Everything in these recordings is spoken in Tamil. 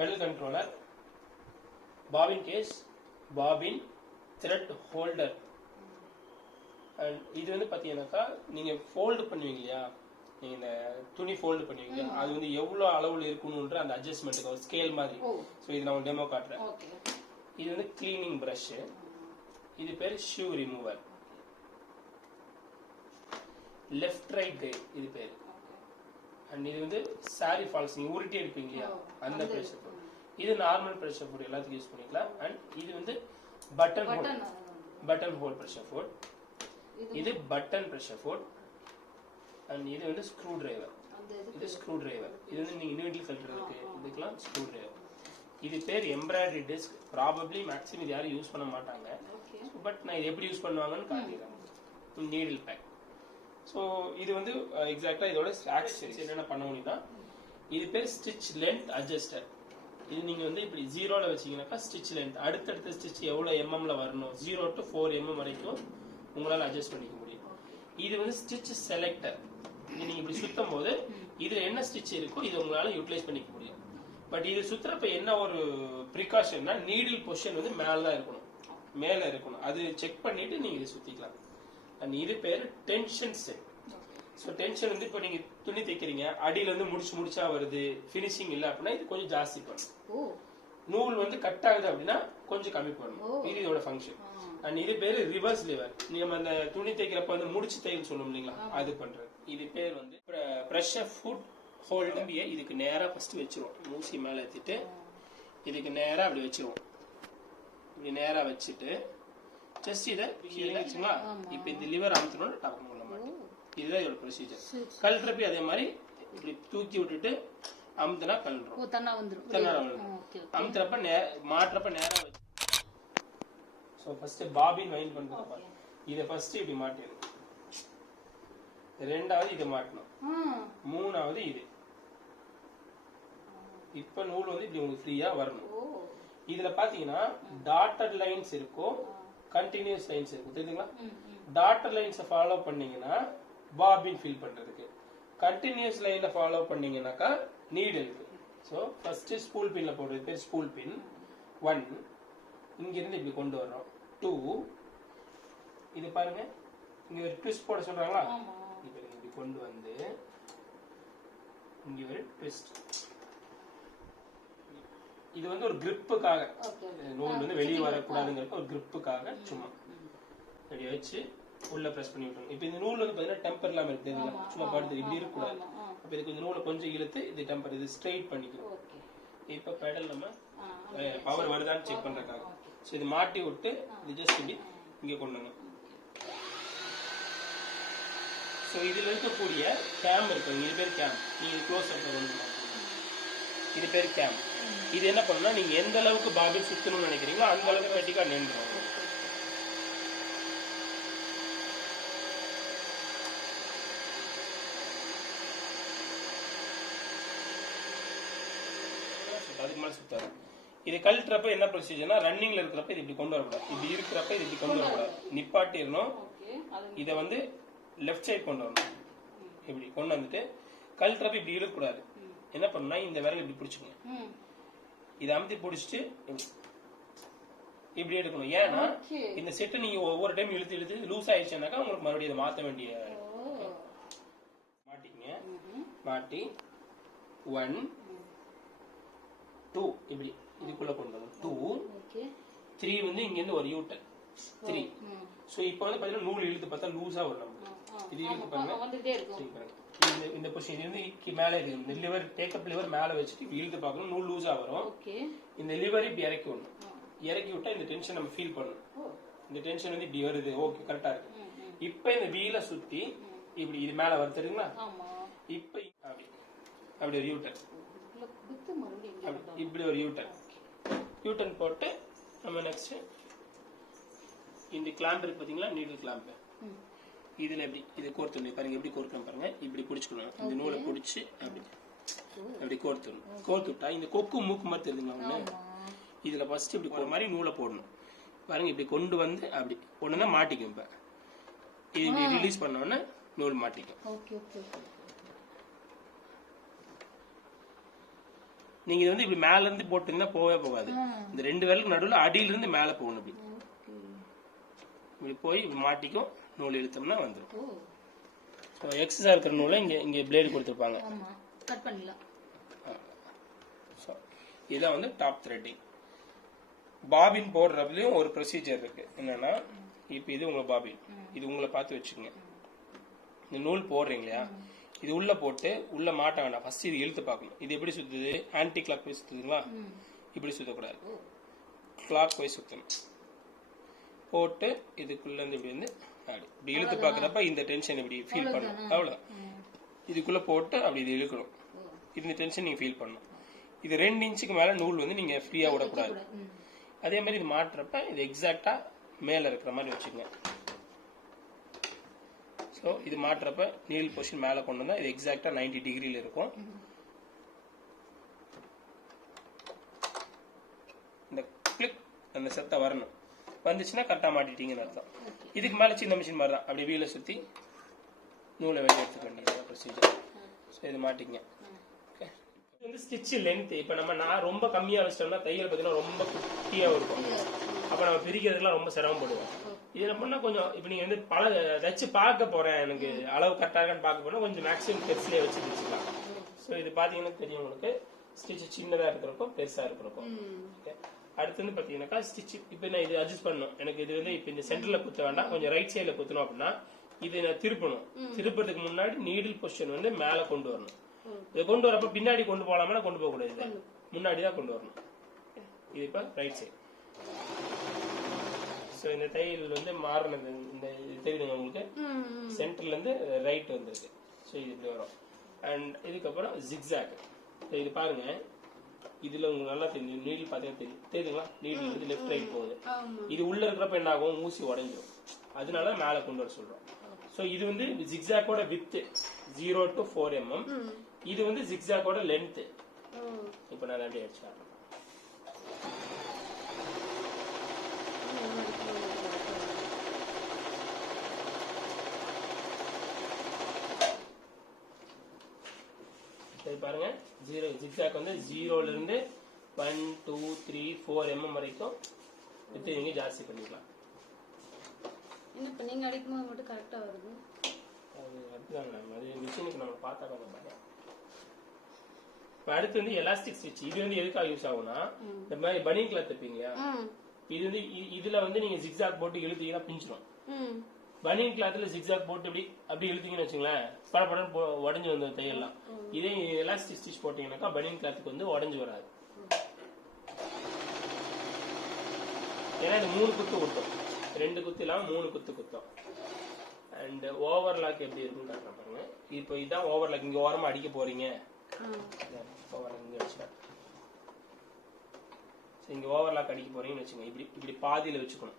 Pedal controller, bobbin case, bobbin, thread holder. And இது வந்து பாத்தீங்கன்னாக்கா நீங்க ஃபோல்டு பண்ணுவீங்க இல்லையா, நீங்க இந்த துணி ஃபோல்டு பண்ணுவீங்க, அது வந்து எவ்வளவு அளவுல இருக்கணும்ன்ற அந்த அட்ஜஸ்ட்மெண்ட்டுக்கு ஒரு ஸ்கேல் மாதிரி. ஸோ இது நான் டெமோ காட்டுறேன். இது வந்து கிளீனிங் பிரஷ், இது பேர் shoe remover. Left right guide இது பேர். அண்ட் இது வந்து சாரி ஃபால்ஸ், நீங்க உருட்டி எடுப்பீங்க இல்லையா அந்த ப்ரெஷர் ஃபுட். இது நார்மல் ப்ரெஷர் ஃபுட் எல்லாத்துக்கும் யூஸ் பண்ணிக்கலாம். அண்ட் இது வந்து பட்டன் ஹோல் ப்ரெஷர் ஃபுட். இது பட்டன் ப்ரெஷர் ஃபுட். அண்ட் இது வந்து ஸ்க்ரூ டிரைவர். இது ஸ்க்ரூ டிரைவர். இது வந்து நீங்க நீடில் கழட்டுறதுக்கு இதுக்கெல்லாம் ஸ்க்ரூ டிரைவர். இது பேர் எம்ப்ராய்டரி டிஸ்க். ப்ராபப்ளி மேக்ஸிமம் இது யாரும் யூஸ் பண்ண மாட்டாங்க. பட் நான் இது எப்படி யூஸ் பண்ணுவாங்கன்னு காட்டிடுறேன். Needle back. ஸோ இது வந்து எக்ஸாக்டா இதோட ஆக்சஸரிஸ் என்னென்ன பண்ண முடியும்னா, இது பேர் ஸ்டிச் லென்த் அட்ஜஸ்டர். இது நீங்க வந்து இப்படி 0ல வச்சீங்கன்னாக்கா ஸ்டிச் லென்த் அடுத்தடுத்த ஸ்டிச் எவ்வளவு எம்எம்ல வரணும் 0 to 4 mm வரைக்கும் உங்களால அட்ஜஸ்ட் பண்ணிக்க முடியும். இது வந்து ஸ்டிச் செலக்டர். இது நீங்க இப்படி சுத்தும் போது இதுல என்ன ஸ்டிச் இருக்கோ இது உங்களால யூட்டிலைஸ் பண்ணிக்க முடியும். பட் இது சுத்துறப்ப என்ன ஒரு ப்ரிகாஷன்னா, நீடில் பொசிஷன் வந்து மேலதான் இருக்கணும், மேல இருக்கணும். அது செக் பண்ணிட்டு நீங்க இதை சுத்திக்கலாம். அண்ட் இது பேரு டென்ஷன் செட். ஸோ டென்ஷன் வந்து இப்போ நீங்க துணி தைக்கிறீங்க, அடியில வந்து முடிச்சா வருது, பினிஷிங் இல்லை அப்படின்னா இது கொஞ்சம் ஜாஸ்தி பண்ணும். நூல் வந்து கட் ஆகுது அப்படின்னா கொஞ்சம் கம்மி பண்ணணும். இது இதோட ஃபங்க்ஷன். அண்ட் இது பேரு ரிவர்ஸ் லிவர். நம்ம அந்த துணி தைக்கிறப்ப வந்து முடிச்சு தையல் சொல்லும் இல்லைங்களா, அது பண்றது. இது பேர் வந்து ப்ரெஷர் ஃபுட் ஹோல்டர். இதுக்கு நேரா ஃபர்ஸ்ட் வச்சிருவோம், ஊசி மேல ஏத்திட்டு இதுக்கு நேரா அப்படி வச்சிருவோம். இப்படி நேரா வச்சுட்டு ஜஸ்ட் இதை கீழே வச்சுங்களா, இப்ப இந்த லிவர் அமுத்தணும் டப்பு உள்ள மாட்டோம். இதுதான் இதோட ப்ரொசீஜர். கல்றப்பி அதே மாதிரி இப்படி தூக்கி விட்டுட்டு அமுத்தினா கல்றோம், அமுத்துறப்ப மாட்டுறப்ப நேரம் வச்சு. ஸோ ஃபர்ஸ்ட் பாபின் வைண்ட் பண்றது. இதை ஃபர்ஸ்ட் இப்படி மாட்டிடும், ரெண்டாவது இதை மாட்டணும், மூணாவது இது. இப்ப நூல் வந்து இப்படி உங்களுக்கு ஃப்ரீயா வரணும். இதுல பாத்தீங்கன்னா டாட்டட் லைன்ஸ் இருக்கும், கண்டினியூஸ் லைன்ஸ் இருக்கும், தெரியுதுங்களா? டாட்டட் லைன்ஸ் ஃபாலோ பண்ணீங்கன்னா பாபின் ஃபில் பண்றதுக்கு, கண்டினியூஸ் லைன்ல ஃபாலோ பண்ணீங்கன்னாக்கா நீடிலுக்கு. ஸோ ஃபர்ஸ்ட் ஸ்பூல் பின்ல போடுறது பேர் ஸ்பூல் பின். 1 இங்க இருந்து இப்படி கொண்டு வர்றோம். 2 இது பாருங்க, இங்க ஒரு ட்விஸ்ட் போட சொல்றாங்களா, இப்படி கொண்டு வந்து இங்க ஒரு ட்விஸ்ட். இது வந்து ஒரு கிரிப்புக்காக, நூல் வந்து வெளியே வரக்கூடாதுங்கிறப்ப ஒரு கிரிப்புக்காக சும்மா இப்படி வச்சு உள்ள பிரஸ் பண்ணி விட்டுருங்க. இப்ப இந்த நூல் வந்து பாத்தீங்கன்னா டெம்பர் இல்லாம இருக்கு, சும்மா படுத்து இப்படி இருக்கக்கூடாது. அப்ப இதுக்கு இந்த நூலை கொஞ்சம் இழுத்து இது டெம்பர், இது ஸ்ட்ரைட் பண்ணிக்கணும். இப்ப பெடல் நம்ம பவர் வருதான்னு செக் பண்றதுக்காக ஸோ இது மாட்டி விட்டு இது ஜஸ்ட் இப்படி இங்க கொண்டுங்க. ஸோ இதுல இருக்கக்கூடிய கேம் இருக்கு, இது பேர் கேம். நீங்க க்ளோஸ் அப்ல வந்து இது பேர் கேம். இது என்ன பண்ணணும்னா, நீங்க எந்த அளவுக்கு பாபின் சுத்தணும்னு நினைக்கிறீங்களோ அந்த அளவுக்கு கட்டிக்கா நின்றுடும். அதுக்கு மேல சுத்தாது. இது கழட்டுறப்ப என்ன ப்ரொசீஜர்னா, ரன்னிங்ல இருக்கிறப்ப இது இப்படி கொண்டு வரக்கூடாது, இப்படி இருக்கிறப்ப இது இப்படி கொண்டு வரக்கூடாது, நிப்பாட்டிடணும். இதை வந்து லெஃப்ட் சைட் கொண்டு வரணும். இப்படி கொண்டு வந்துட்டு கழட்டுறப்ப இப்படி இருக்கக்கூடாது. என்ன பண்ணா, இந்த விரல் இப்படி பிடிச்சுக்கணும், இதை அமுத்தி பிடிச்சிட்டு இப்படி எடுக்கணும். ஏன்னா இந்த செட்டு நீங்க ஒவ்வொரு டைம் இழுத்து இழுத்து லூஸ் ஆயிடுச்சுனாக்கா உங்களுக்கு மறுபடியும் இதை மாற்ற வேண்டிய. மாட்டிங்க, மாட்டி 1 2 இப்படி இதுக்குள்ள கொண்டு வரணும். 2 3 வந்து இங்க இருந்து ஒரு யூட்டன் 3. சோ இப்போ வந்து பாத்தீங்கன்னா நூல் இழுத்து பார்த்தா லூஸா வரும். இது இழுத்து பாருங்க, இந்த பொசிஷன் இருந்து மேல இருக்கு. இந்த லிவர் டேக்கப் லிவர் மேல வச்சுட்டு இழுத்து பார்க்கணும், நூல் லூஸா வரும். இந்த லிவர் இப்படி இறக்கி விடணும். இறக்கி விட்டா இந்த டென்ஷன் நம்ம ஃபீல் பண்ணணும். இந்த டென்ஷன் வந்து இப்படி வருது, ஓகே கரெக்டா இருக்கு. இப்ப இந்த வீலை சுத்தி இப்படி இது மேல வருது, தெரியுங்களா? இப்ப அப்படி அப்படி ஒரு யூட்டன், இப்படி ஒரு யூட்டன் போட்டு நம்ம நெக்ஸ்ட் இந்த கிளாம்ப் இருக்கு பாத்தீங்களா, நீடில் கிளாம்ப். இதுல எப்படி இதை கோர்த்து பாருங்க, எப்படி கோர்க்கணும் பாருங்க. இப்படி பிடிச்சுக்கணும், இந்த நூலை பிடிச்சு அப்படி அப்படி கோர்த்துடணும். கோர்த்து விட்டா இந்த கொக்கு மூக்கு மாதிரி தெரியுதுங்களா ஒண்ணு, இதுல ஃபர்ஸ்ட் இப்படி ஒரு மாதிரி நூலை போடணும் பாருங்க. இப்படி கொண்டு வந்து அப்படி ஒண்ணுன்னா மாட்டிக்கும். இப்ப இது இப்படி ரிலீஸ் பண்ண உடனே நூல் மாட்டிக்கும். நீங்க இது வந்து இப்படி மேல இருந்து போட்டீங்கன்னா போகவே போகாது. இந்த 2 விரலுக்கு நடுவில் அடியில இருந்து மேல போகணும். இப்படி போய் மாட்டிக்கும். நூல் இழுத்தோம்னா வந்துடும். எக்ஸஸா இருக்கிற நூலை இங்க பிளேடு கொடுத்துருப்பாங்க. கட் பண்ணலாம். இதான் வந்து டாப் த்ரெட்டிங். பாபின் போடுறதுலயும் ஒரு ப்ரொசீஜர் இருக்கு. என்னன்னா இப்ப இது உங்க பாபின், இது உங்களை பார்த்து வச்சுக்கோங்க. இந்த நூல் போடுறீங்க இல்லையா, இது உள்ள போட்டு உள்ள மாட்ட வேண்டாம். ஃபர்ஸ்ட் இது இழுத்து பார்க்கணும். இது எப்படி சுத்துது? ஆன்டி கிளாக் வைஸ் சுத்துதுங்களா? இப்படி சுத்தக்கூடாது, கிளாக் வைஸ் சுத்தணும். போட்டு இதுக்குள்ள இருந்து இப்படி வந்து இப்படி இழுத்து பாக்குறப்ப இந்த டென்ஷன் இப்படி ஃபீல் பண்ணணும். அவ்வளவுதான். இதுக்குள்ள போட்டு அப்படி இது இழுக்கணும். இந்த டென்ஷன் நீங்க ஃபீல் பண்ணணும். இது 2 இன்ச்சுக்கு மேல நூல் வந்து நீங்க ஃப்ரீயா விடக்கூடாது. அதே மாதிரி இது மாட்டுறப்ப இது எக்ஸாக்டா மேல இருக்கிற மாதிரி வச்சுக்கோங்க. ஸோ இது மாட்டுறப்ப நீல் பொசிஷன் மேல கொண்டு வந்தா இது எக்ஸாக்டா 90 டிகிரில இருக்கும். இந்த கிளிக் அந்த சத்தம் வரணும். வந்துச்சுன்னா கரெக்டா மாட்டிட்டீங்கன்னு அர்த்தம். இதுக்கு மேல சின்ன மிஷின் மாதிரி தான். அப்படி வீல சுத்தி நூலை வெளியே எடுத்துக்க வேண்டியது ப்ரொசீஜர். ஸோ இது மாட்டிங்க. இது வந்து ஸ்டிச் லென்த். இப்ப நான் ரொம்ப கம்மியா வச்சிட்டோம்னா தையல் பார்த்தீங்கன்னா ரொம்ப குட்டியா இருக்கும். அப்ப நம்ம பிரிக்கிறதுலாம் ரொம்ப சிரமப்படுவோம். இதுல பண்ணா கொஞ்சம் இப்ப நீங்க வந்து தச்சு பார்க்க போறேன், எனக்கு அளவு கரெக்டா இருக்கான்னு பார்க்க போனா கொஞ்சம் மேக்ஸிமம் பெருசுலயே வச்சு தைச்சுக்கலாம். ஸோ இது பாத்தீங்கன்னா தெரியும் உங்களுக்கு, ஸ்டிச் சின்னதா இருக்கிறப்போ பெருசா இருக்கிறப்போ. அடுத்து வந்து பாத்தீங்கன்னாக்கா ஸ்டிச் இப்ப நான் இது அட்ஜஸ்ட் பண்ணணும். எனக்கு இது வந்து இப்ப இந்த சென்டர்ல குத்த வேண்டாம், கொஞ்சம் ரைட் சைட்ல குத்தணும் அப்படின்னா இது நான் திருப்பணும். திருப்பறதுக்கு முன்னாடி நீடில் பொசிஷன் வந்து மேல கொண்டு வரணும். இதை கொண்டு வரப்ப பின்னாடி கொண்டு போகலாமா? கொண்டு போக கூடாது, முன்னாடி தான் கொண்டு வரணும். இது இப்ப ரைட் சைடு. ஸோ இந்த தையல் வந்து மாறினது இந்த தெரியுதுங்க உங்களுக்கு, சென்டர்ல இருந்து ரைட் வந்துருக்கு. ஸோ இது இப்படி வரும். அண்ட் இதுக்கப்புறம் ஜிக்ஸாக். இது பாருங்க, இதுல உங்களுக்கு நல்லா தெரியும். நீடில் பாத்தீங்கன்னா தெரியுதுங்களா? நீடில் வந்து லெஃப்ட் ரைட் போகுது. இது உள்ள இருக்கிறப்ப என்ன ஆகும்? ஊசி உடைஞ்சிடும். அதனால மேல கொண்டு வர சொல்றோம். ஸோ இது வந்து ஜிக்ஸாக்கோட வித் 0 to 4 mm. இது வந்து ஜிக்ஸாக்கோட லென்த். இப்ப நான் அப்படியே அடிச்சு காட்டுறேன். பாருங்க, ஜிக்ஸாக் வந்து 0ல இருந்து 1 2 3 4 mm வரைக்கும் வித்து நீங்க ஜாஸ்தி பண்ணிக்கலாம். இப்ப நீங்க அடிக்கும்போது மட்டும் கரெக்டா வருது. அது மிஷினுக்கு நம்ம பார்த்தா கொஞ்சம் பயம். அடுத்து வந்து எலாஸ்டிக் ஸ்டிச். இது வந்து எதுக்காக யூஸ் ஆகும்னா, இந்த மாதிரி பனியன் கிளாத் தைப்பீங்க. இது வந்து இதுல வந்து நீங்க ஜிக்ஸாக் போட்டு இழுத்தீங்கன்னா பிஞ்சிடும். பனியன் கிளாத்ல ஜிக்ஸாக் போட்டு அப்படி இழுத்தீங்கன்னு வச்சுங்களேன், படப்படன்னு உடஞ்சு வந்த தையெல்லாம். இதே எலாஸ்டிக் ஸ்டிச் போட்டீங்கன்னாக்கா பனியன் கிளாத்துக்கு வந்து உடஞ்சு வராது. ஏன்னா இது 3 குத்து குத்தும், 2 குத்து இல்லாம 3 குத்து குத்தும். அண்ட் ஓவர்லாக் எப்படி இருக்குன்னு காட்டுறேன் பாருங்க. இப்போ இதான் ஓவர்லாக். இங்க ஓரமா அடிக்க போறீங்க, இங்க ஓவர்லாக் அடிக்க போறீங்கன்னு வச்சுங்க. இப்படி பாதியில வச்சுக்கணும்.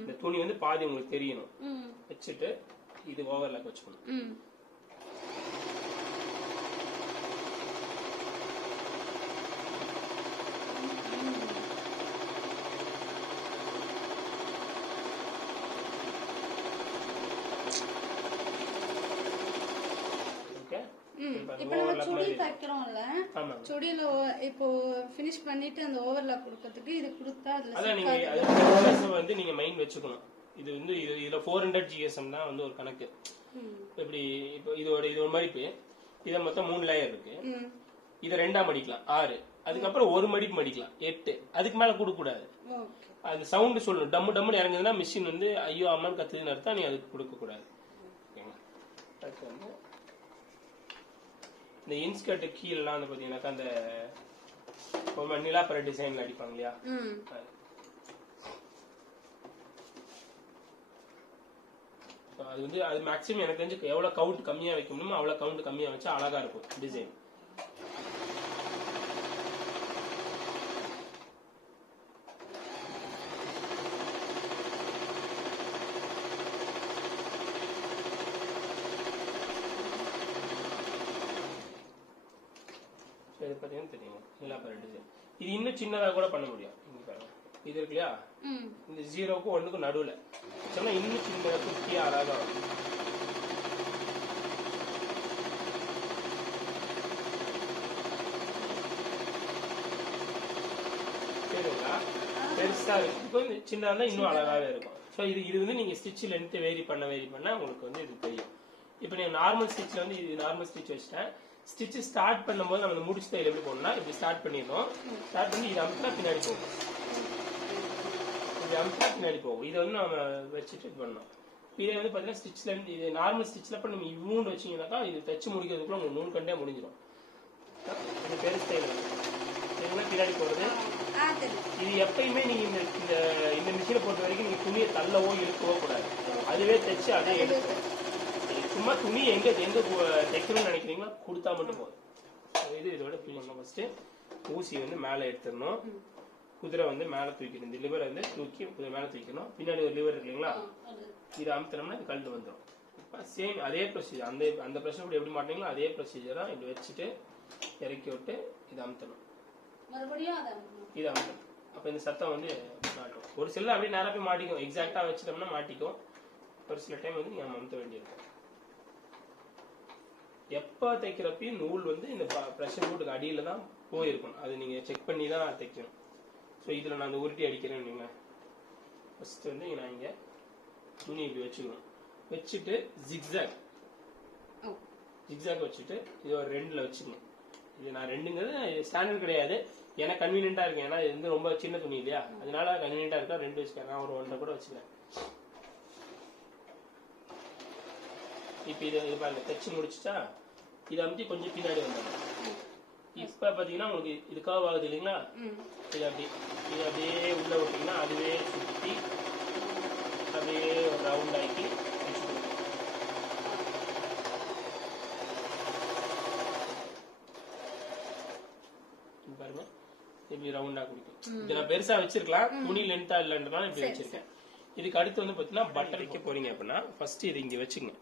இந்த துணி வந்து பாதி உங்களுக்கு தெரியணும். வச்சுட்டு இது ஓவர்லாக் வச்சுக்கணும். இப்போ நம்ம சுடி தைக்கிறோம்ல, சுடியில இப்போ ஃபினிஷ் பண்ணிட்டு அந்த ஓவர்லாக் கொடுக்கிறதுக்கு இது கொடுத்தா அதுல நீங்க வந்து நீங்க மைண்ட் வச்சுக்கணும். இது வந்து இதுல 400 GSM தான் வந்து ஒரு கணக்கு. இப்படி இப்போ இது ஒரு மடிப்பு. இத மொத்தம் 3 லேயர் இருக்கு. இத 2ஆ மடிக்கலாம் 6. அதுக்கப்புறம் ஒரு மடிப்பு மடிக்கலாம் 8. அதுக்கு மேல கொடுக்க கூடாது. அந்த சவுண்ட் சொல்லணும். டம்மு டம்முன்னு இறங்குதுன்னா மிஷின் வந்து ஐயோ அம்மான்னு கத்துதுன்னு அர்த்தம். நீ அதுக்கு கொடுக்க கூடாது. அதுக்கு வந்து இந்த இன்ஸ்கர்ட் கீழெல்லாம் வந்து பாத்தீங்கன்னாக்கா அந்த நிலாப்பர டிசைன்ல அடிப்பாங்க இல்லையா, அது வந்து அது மேக்ஸிமம் எனக்கு தெரிஞ்சு எவ்வளவு கவுண்ட் கம்மியா வைக்க முடியுமோ அவ்வளவு கவுண்ட் கம்மியா வச்சா அழகா இருக்கும் டிசைன். இது இன்னும் சின்னதா கூட பண்ண முடியும். இது இருக்கு இல்லையா, இந்த 0க்கும் 1க்கும் நடுவுல சொன்னா இன்னும் சின்ன குட்டியா அழகா வரும். பெருசா இருக்கு, சின்னதா இருந்தா இன்னும் அழகாவே இருக்கும். ஸோ இது வந்து நீங்க ஸ்டிச் லென்த் வேரி பண்ண உங்களுக்கு வந்து இது தெரியும். இப்போ நீங்க நார்மல் ஸ்டிச்ல வந்து இது நார்மல் ஸ்டிச் வச்சுட்டேன். ஸ்டிச் ஸ்டார்ட் பண்ணும்போது நம்ம முடிச்சு தையல் எப்படி போடணும்னா இப்படி ஸ்டார்ட் பண்ணிடணும். ஸ்டார்ட் பண்ணி இது அமுத்தினா பின்னாடி போகும், இது அமுத்தினா பின்னாடி போகும். இதை வந்து நம்ம வச்சுட்டு இது பண்ணணும். இதே வந்து பாத்தீங்கன்னா ஸ்டிச்ல இருந்து இது நார்மல் ஸ்டிச்ல இப்ப நீங்க இவ்வளவு வச்சீங்கன்னாக்கா இது தச்சு முடிக்கிறதுக்குள்ள உங்களுக்கு நூல் கண்டே முடிஞ்சிடும். இது பெருசு தையல் பின்னாடி போறது. இது எப்பயுமே நீங்க இந்த மிஷினை பொறுத்த வரைக்கும் நீங்க துணியை தள்ளவோ இழுக்கவோ கூடாது, அதுவே தைச்சு அதே எடுக்கும். சும்மா துணி எங்க தைக்கணும்னு நினைக்கிறீங்களோ கொடுத்தா மட்டும் போதும். இது இதோட ஃபர்ஸ்ட் ஊசி வந்து மேல எடுத்துடணும், குதிரை வந்து மேல தூக்கணும், இந்த லிவரை வந்து தூக்கி குதிரை மேல தூக்கணும். பின்னாடி ஒரு லிவர் இருக்கு இல்லைங்களா, இதை அமுத்தினோம்னா இது கழண்டு வந்துடும். சேம் அதே ப்ரொசீஜர், அந்த ப்ரெஷர் கூட எப்படி மாட்டீங்களோ அதே ப்ரொசீஜரா இப்படி வச்சுட்டு இறக்கி விட்டு இதை அமுத்தணும், இதை அமுத்தணும். அப்ப இந்த சத்தம் வந்து மாட்டும். ஒரு சில அப்படியே நேரம் போய் மாட்டிக்கும், எக்ஸாக்டா வச்சுட்டோம்னா மாட்டிக்கும். ஒரு சில டைம் வந்து நீங்க அமுத்த வேண்டியிருக்கும். எப்ப தைக்கிறப்பையும் நூல் வந்து இந்த ப்ரெஷர் போர்டுக்கு அடியில தான் போயிருக்கும், அது நீங்க செக் பண்ணி தான் தைக்கணும். ஸோ இதுல நான் அந்த உருட்டி அடிக்கிறேன். நீங்க ஃபர்ஸ்ட் வந்து நான் இங்க துணி இப்படி வச்சுக்கணும், வச்சுட்டு ஜிக்ஸாக் வச்சுட்டு இது ஒரு 2ல வச்சுக்கணும். இது நான் 2ங்கிறது ஸ்டாண்டர்ட் கிடையாது, எனக்கு கன்வீனியன்டா இருக்கு. ஏன்னா இது வந்து ரொம்ப சின்ன துணி இல்லையா, அதனால கன்வீனியன்டா இருக்கா 2 வச்சுக்கிறேன். நான் ஒரு 1 கூட வச்சுக்கிறேன். இப்ப இது பாருங்க தைச்சு முடிச்சுட்டா இதை அமுத்தி கொஞ்சம் பின்னாடி வந்துடும். இப்ப பாத்தீங்கன்னா உங்களுக்கு இது கர்வ் ஆகுது இல்லைங்களா, இது அப்படியே உள்ள விட்டீங்கன்னா அதுவே சுத்தி அப்படியே ரவுண்ட் ஆக்கி பாருங்க இப்படி ரவுண்டா குடிக்கும். இதை நான் பெருசா வச்சிருக்கலாம், துணி லென்த்தா இல்லைன்றதுனால இப்படி வச்சிருக்கேன். இதுக்கு அடுத்து வந்து பாத்தீங்கன்னா பட்டர் வைக்க போறீங்க அப்படின்னா ஃபர்ஸ்ட் இது இங்க வச்சுங்க.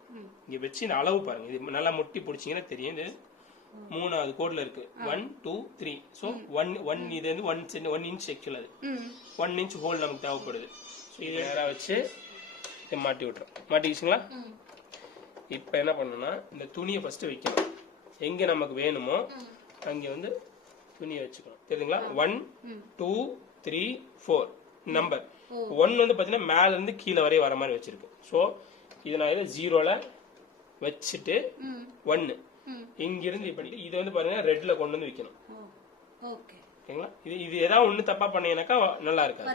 இங்க வச்சு இந்த அளவு பாருங்க, இது நல்லா முட்டி பிடிச்சீங்கன்னா தெரியும். இது 3வது கோட்ல இருக்கு 1 2 3. ஸோ 1 இது வந்து 1 இன்ச் ஆக்சுவல், அது 1 இன்ச் ஹோல் நமக்கு தேவைப்படுது. ஸோ இது நேரா வச்சு இதை மாட்டி விட்டுறோம். மாட்டிக்கிச்சுங்களா? இப்ப என்ன பண்ணணும்னா இந்த துணியை ஃபர்ஸ்ட் வைக்கணும், எங்க நமக்கு வேணுமோ அங்க வந்து துணியை வச்சுக்கணும். தெரியுதுங்களா? 1 2 3 4 நம்பர் 1 வந்து பாத்தீங்கன்னா மேல இருந்து கீழே வரைய வர மாதிரி வச்சிருக்கு. ஸோ இதை நான் இதை 0ல வச்சுட்டு 1 இங்க இருந்து இப்படி இதை வந்து பாருங்க ரெட்ல கொண்டு வந்து வைக்கணும். ஓகேங்களா? இது ஏதாவது ஒண்ணு தப்பா பண்ணீங்கன்னாக்கா நல்லா இருக்காது.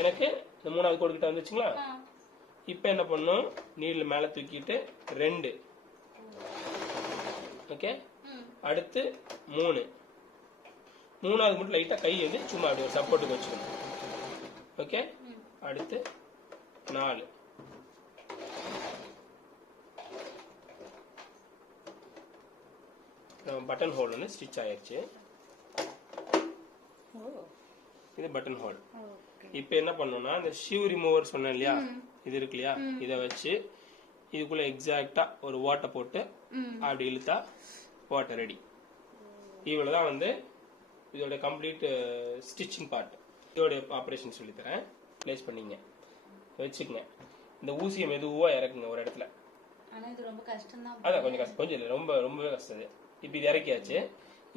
எனக்கு இந்த 3வது கோடு கிட்ட வந்துச்சுங்களா? இப்ப என்ன பண்ணும், நீல மேல தூக்கிட்டு 2, ஓகே, அடுத்து 3, 3வது மட்டும் லைட்டா கை வந்து சும்மா அப்படி ஒரு சப்போர்ட்டுக்கு வச்சுக்கணும். ஓகே, அடுத்து 4, பட்டன் ஹோல் வந்து ஸ்டிச் ஆயிடுச்சு. இது பட்டன் ஹோல். இப்ப என்ன பண்ணணும்னா இந்த ஷூ ரிமூவர் சொன்னேன் இல்லையா, இது இருக்கு இல்லையா, இதை வச்சு இதுக்குள்ள எக்ஸாக்டா ஒரு ஓட்டை போட்டு அப்படி இழுத்தா ஓட்டை ரெடி. இவ்வளவுதான் வந்து இதோட கம்ப்ளீட் ஸ்டிச்சிங் பார்ட். இதோட ஆப்ரேஷன் சொல்லி தரேன். பிளேஸ் பண்ணீங்க வச்சுக்கோங்க. இந்த ஊசியை மெதுவா இறக்குங்க ஒரு இடத்துல. அதான் கொஞ்சம் கஷ்டம், கொஞ்சம் இல்லை, ரொம்பவே கஷ்டம். இப்ப இது இறக்கியாச்சு.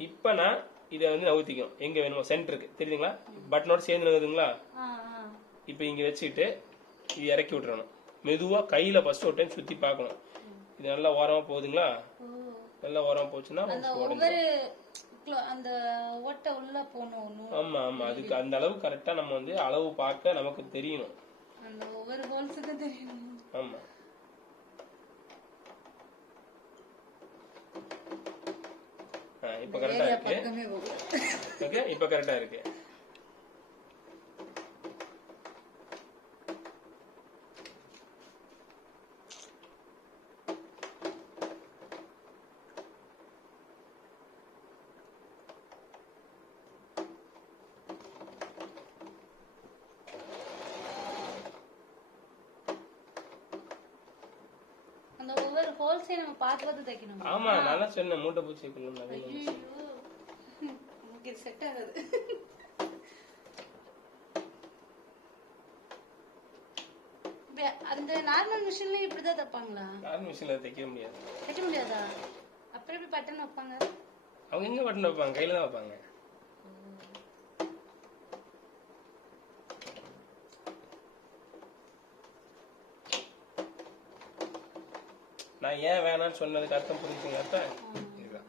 இப்ப நான் இதை வந்து நவுத்திக்கும் எங்க வேணுமோ சென்டருக்கு, தெரியுதுங்களா? பட்டனோட சேர்ந்து நகுதுங்களா? இப்ப இங்க வச்சுக்கிட்டு இது இறக்கி விட்டுறணும். மெதுவா கையில ஃபர்ஸ்ட் ஒரு டைம் சுத்தி பார்க்கணும். இது நல்லா ஓரமா போகுதுங்களா? நல்லா ஓரமா போச்சுன்னா அந்த ஓட்டை உள்ள போணும். ஆமா ஆமா, அதுக்கு அந்த அளவு கரெக்டா நம்ம வந்து அளவு பார்க்க நமக்கு தெரியணும். அந்த ஒவ்வொரு ஹோல்ஸுக்கு தெரியணும். ஆமா, இப்ப கரெக்டா இருக்கு. ஓகே, இப்ப கரெக்டா இருக்கு. ஆமா, நான் சொன்னேன் மூட்டை பூச்சி செட் ஆகாது. அந்த நார்மல் மிஷின்ல இப்படிதான் தைப்பாங்களா? நார்மல் மிஷின்ல தைக்க முடியாது. தைக்க முடியாதா? அப்புறம் எப்படி பட்டன் வைப்பாங்க? அவங்க எங்க பட்டன் வைப்பாங்க? கையில தான் வைப்பாங்க. நான் ஏன் வேணாம்னு சொன்னதுக்கு அர்த்தம் புரிஞ்சுங்க. அப்ப இதுதான்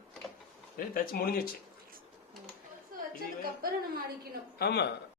இது தச்சு முடிஞ்சிச்சு. வச்சதுக்கு அப்புறம் நம்ம அடிக்கணும். ஆமா.